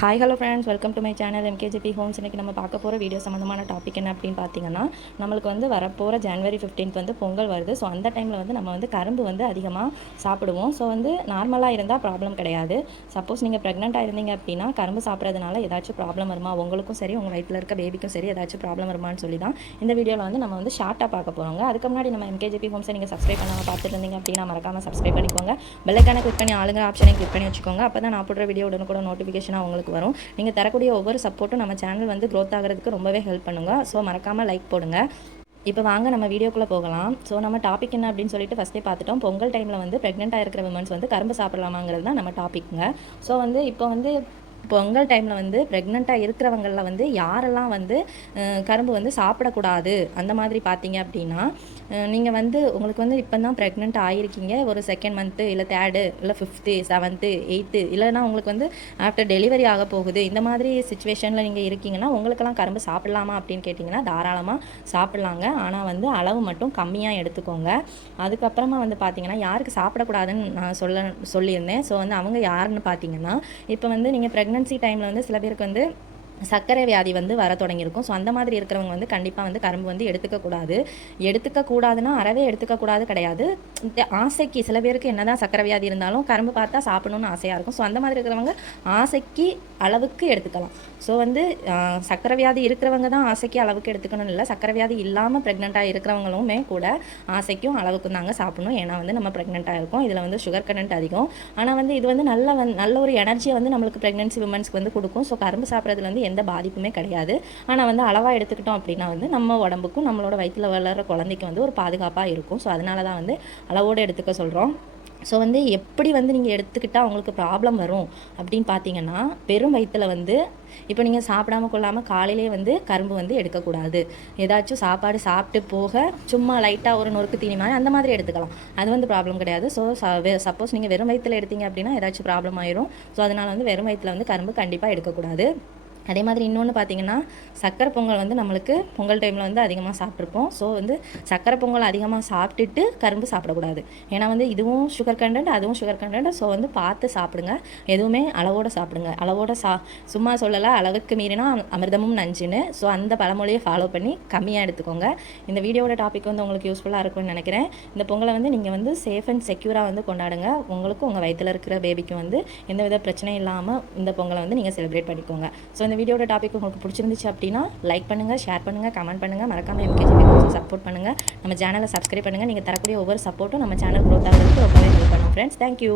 Hi hello friends welcome to my channel MKGP homes இன்றைக்கி நம்ம பார்க்க போகிற வீடியோ சம்மந்தமான டாபிக் என்ன அப்படின்னு பார்த்தீங்கன்னா நம்மளுக்கு வந்து வரப்போகிற ஜனவரி 15th வந்து பொங்கல் வருது. ஸோ அந்த டைமில் வந்து நம்ம வந்து கரும்பு வந்து அதிகமாக சாப்பிடுவோம். ஸோ வந்து நார்மலாக இருந்தால் ப்ராப்ளம் கிடையாது. சப்போஸ் நீங்கள் ப்ரெக்னெண்ட்டாக இருந்தீங்க அப்படின்னா கரும்பு சாப்பிட்றதுனால ஏதாச்சும் ப்ராப்ளம் வருமா? உங்களுக்கும் சரி உங்கள் வயிற்றில் இருக்க பேபிக்கும் சரி ஏதாச்சும் ப்ராப்ளம் வருமான்னு சொல்லி தான் இந்த வீடியோவில் வந்து நம்ம வந்து ஷார்ட்டாக பார்க்க போகிறோங்க அதுக்கு முன்னாடி நம்ம எம்கேஜிபி ஹோம்ஸை நீங்கள் சப்ஸ்கிரைப் பண்ணாமல் பார்த்துட்டு இருந்தீங்க அப்படின்னா மறக்காமல் சப்ஸ்கிரைப் பண்ணிக்கோங்க. பெல்லைக்கான கிளிக் பண்ணி ஆளுங்கிற ஆப்ஷனை கிளிக் பண்ணி வச்சுக்கோங்க. அப்போ தான் நான் போடுற வீடியோ உடனே கூட நோட்டிஃபிகேஷனாக உங்களுக்கு வரும். நீங்கள் தரக்கூடிய ஒவ்வொரு சப்போர்ட்டும் நம்ம சேனல் வந்து க்ரோத் ஆகிறதுக்கு ரொம்பவே ஹெல்ப் பண்ணுங்க. ஸோ மறக்காமல் லைக் போடுங்க. இப்போ வாங்க நம்ம வீடியோக்குள்ளே போகலாம். ஸோ நம்ம டாபிக் என்ன அப்படின்னு சொல்லிட்டு ஃபஸ்ட்டே பார்த்துட்டோம். பொங்கல் டைமில் வந்து ப்ரெக்னெண்ட்டாக இருக்கிற விமன்ஸ் வந்து கரும்பு சாப்பிடலாமாங்கிறது தான் நம்ம டாபிக்ங்க ஸோ வந்து இப்போ வந்து பொங்கல் டைமில் வந்து ப்ரெக்னெண்ட்டாக இருக்கிறவங்களில் வந்து யாரெல்லாம் வந்து கரும்பு வந்து சாப்பிடக்கூடாது அந்த மாதிரி பார்த்தீங்க அப்படின்னா நீங்கள் வந்து உங்களுக்கு வந்து இப்போ தான் ப்ரெக்னெண்ட் ஆகிருக்கீங்க ஒரு செகண்ட் மந்த்து இல்லை தேர்டு இல்லை ஃபிஃப்த்து செவன்த்து எயித்து இல்லைன்னா உங்களுக்கு வந்து ஆஃப்டர் டெலிவரி ஆக போகுது. இந்த மாதிரி சுச்சுவேஷனில் நீங்கள் இருக்கீங்கன்னா உங்களுக்கெல்லாம் கரும்பு சாப்பிடலாமா அப்படின்னு கேட்டிங்கன்னா தாராளமாக சாப்பிட்லாங்க. ஆனால் வந்து அளவு மட்டும் கம்மியாக எடுத்துக்கோங்க. அதுக்கப்புறமா வந்து பார்த்தீங்கன்னா யாருக்கு சாப்பிடக்கூடாதுன்னு நான் சொல்ல சொல்லியிருந்தேன். ஸோ வந்து அவங்க யாருன்னு பார்த்தீங்கன்னா இப்போ வந்து நீங்கள் ப்ரெக்னன்சி டைமில் வந்து சில பேருக்கு வந்து சர்க்கரை வியாதி வந்து வர தொடங்கியிருக்கும். ஸோ அந்த மாதிரி இருக்கிறவங்க வந்து கண்டிப்பாக வந்து கரும்பு வந்து எடுத்துக்கக்கூடாது எடுத்துக்கக்கூடாதுன்னா அறவே எடுத்துக்கக்கூடாது கிடையாது. இந்த ஆசைக்கு சில பேருக்கு என்னதான் சர்க்கரை வியாதி இருந்தாலும் கரும்பு பார்த்தா சாப்பிடணும்னு ஆசையாக இருக்கும். ஸோ அந்த மாதிரி இருக்கிறவங்க ஆசைக்கு அளவுக்கு எடுத்துக்கலாம். ஸோ வந்து சக்கரை வியாதி இருக்கிறவங்க தான் ஆசைக்கு அளவுக்கு எடுத்துக்கணும் இல்லை. சக்கரை வியாதி இல்லாமல் ப்ரெக்னெண்ட்டாக இருக்கிறவங்களுமே கூட ஆசைக்கும் அளவுக்கும் தாங்க சாப்பிடணும். ஏன்னா வந்து நம்ம ப்ரெக்னெண்ட்டாக இருக்கும் இதில் வந்து சுகர் கண்டென்ட் அதிகம். ஆனால் வந்து இது வந்து நல்ல வந்து நல்ல ஒரு எனர்ஜியை வந்து நம்மளுக்கு ப்ரெக்னென்சி விமன்ஸ்க்கு வந்து கொடுக்கும். ஸோ கரும்பு சாப்பிட்றதுல வந்து எந்த பாதிப்புமே கிடையாது. ஆனால் வந்து அளவாக எடுத்துக்கிட்டோம் அப்படின்னா வந்து நம்ம உடம்புக்கும் நம்மளோட வயிற்றில் வளர்கிற குழந்தைக்கு வந்து ஒரு பாதுகாப்பாக இருக்கும். ஸோ அதனால தான் வந்து அளவோடு எடுத்துக்க சொல்கிறோம் ஸோ வந்து எப்படி வந்து நீங்கள் எடுத்துக்கிட்டால் உங்களுக்கு ப்ராப்ளம் வரும் அப்படின்னு பார்த்தீங்கன்னா வெறும் வயிற்றில் வந்து இப்போ நீங்கள் சாப்பிடாம கொள்ளாமல் காலையிலே வந்து கரும்பு வந்து எடுக்கக்கூடாது. ஏதாச்சும் சாப்பாடு சாப்பிட்டு போக சும்மா லைட்டாக ஒரு நொறுக்கு தீனி மாதிரி அந்த மாதிரி எடுத்துக்கலாம். அது வந்து ப்ராப்ளம் கிடையாது. ஸோ சப்போஸ் நீங்கள் வெறும் வயிற்றில் எடுத்தீங்க அப்படின்னா ஏதாச்சும் ப்ராப்ளம் ஆயிரும். ஸோ அதனால் வந்து வெறும் வயிற்றில் வந்து கரும்பு கண்டிப்பாக எடுக்கக்கூடாது. அதே மாதிரி இன்னொன்று பார்த்தீங்கன்னா சக்கரை பொங்கல் வந்து நம்மளுக்கு பொங்கல் டைமில் வந்து அதிகமாக சாப்பிட்ருப்போம் ஸோ வந்து சக்கரை பொங்கல் அதிகமாக சாப்பிட்டுட்டு கரும்பு சாப்பிடக்கூடாது. ஏன்னா வந்து இதுவும் சுகர் கண்டென்ட் அதுவும் சுகர் கண்டென்ட் ஸோ வந்து பார்த்து சாப்பிடுங்க. எதுவுமே அளவோட சாப்பிடுங்க. அளவோட சா சும்மா சொல்லலை அளவுக்கு மீறினா அமிர்தமும் நஞ்சுன்னு. ஸோ அந்த பழமொழியை ஃபாலோ பண்ணி கம்மியாக எடுத்துக்கோங்க. இந்த வீடியோட டாபிக் வந்து உங்களுக்கு யூஸ்ஃபுல்லாக இருக்கும்னு நினைக்கிறேன். இந்த பொங்கலை வந்து நீங்கள் வந்து சேஃப் அண்ட் செக்யூராக வந்து கொண்டாடுங்க. உங்களுக்கும் உங்கள் வயிற்றில் இருக்கிற பேபிக்கும் வந்து எந்தவித பிரச்சனையும் இல்லாமல் இந்த பொங்கலை வந்து நீங்கள் செலிப்ரேட் பண்ணிக்கோங்க. ஸோ இந்த வீடியோட டாபிக் உங்களுக்கு பிடிச்சிருந்துச்சு அப்படின்னா லைக் பண்ணுங்கள் ஷேர் பண்ணுங்கள் கமெண்ட் பண்ணுங்கள் மறக்காமல் எம்கேஜி சப்போர்ட் பண்ணுங்கள் நம்ம சேனலை சப்ஸ்கிரைப் பண்ணுங்கள் நீங்கள் தரக்கூடிய ஒவ்வொரு சப்போர்ட்டும் நம்ம சேனல் க்ரோத் ஆகிறதுக்கு ரொம்பவே ஹெல்ப் பண்ணும். Friends thank you